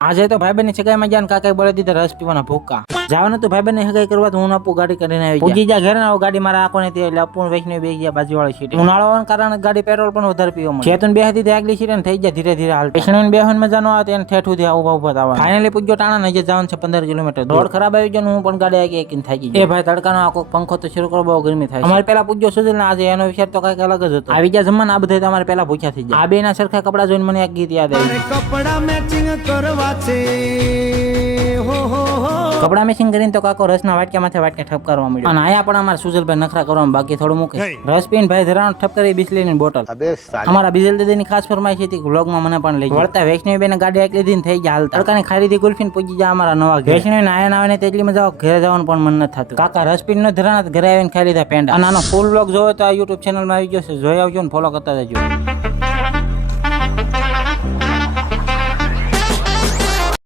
આજે તો ભાઈબંધ ની સગાઈમાં જ્યાં કાકાએ બોલી દીધા રસ પીવાના ભૂકા જવાનું તો ભાઈબંધ ની સગાઈ કરવા તો હું આપું ગાડી કરીને આવી પૂજી જા ઘરે આવું ગાડી મારા આંખો નથી એટલે અપૂર્ણ વૈષ્ણવ બેસી ગયા બાજુવાળી સીટ ઉનાળો હોવાના કારણે ગાડી પેટ્રોલ પણ વધારે પીવો મળે ચેતન બે હતી આગલી સીટ ને થઈ જાય ધીરે ધીરે હાલ વૈષ્ણવ બેહન મજા ન આવે એને ઠેઠું થી ઉભા ઉભા થવા ફાઇનલી પૂજ્યો ટાણા નજર જવાનું છે 15 કિલોમીટર રોડ ખરાબ આવી ગયો હું પણ ગાડી આગી એકીને થાકી ગઈ એ ભાઈ તડકાનો આખો પંખો તો શરૂ કરો બહુ ગરમી થાય અમારે પેલા પૂજ્યો સુધીર ને આજે એનો વિચાર તો કઈક અલગ જ હતો આવી ગયા જમવાના આ બધા તમારે પેલા ભૂખ્યા થઈ જાય આ બે ના સરખા કપડા જોઈને મને એક ગીત યાદ આવ્યું કપડા મેચિંગ કરવા છે કપડા મેચિંગ કરીને તો કાકો રસના વાટકા માથે વાટકા ઠપ કરવા મળ્યો અને આયા પણ અમારા સુજલભાઈ નખરા કરવામાં બાકી થોડું મૂકે રસ પીને ભાઈ ધરાણ ઠપ કરી બિસ્લેરીની બોટલ અમારા બીજલ દાદાની ખાસ ફરમાઈશ હતી વ્લોગમાં મને પણ લઈ વળતા વૈષ્ણવી બેને ગાડી એકલી દીને થઈ ગયા હાલ તડકાની ખારીદી ગુલ્ફીને પૂજી જાય અમારા નવા ઘર વૈષ્ણવી આયા આવે ને તેટલી મજા ઘરે જવાનું પણ મન ન થતું કાકા રસ પીને ધરાણ ઘરે આવીને ખાઈ લીધા પેંડા અને આનો ફૂલ વ્લોગ જોવો તો આ યુટ્યુબ ચેનલમાં આવી ગયો છે જોઈ આવજો ને ફોલો કરતા જજો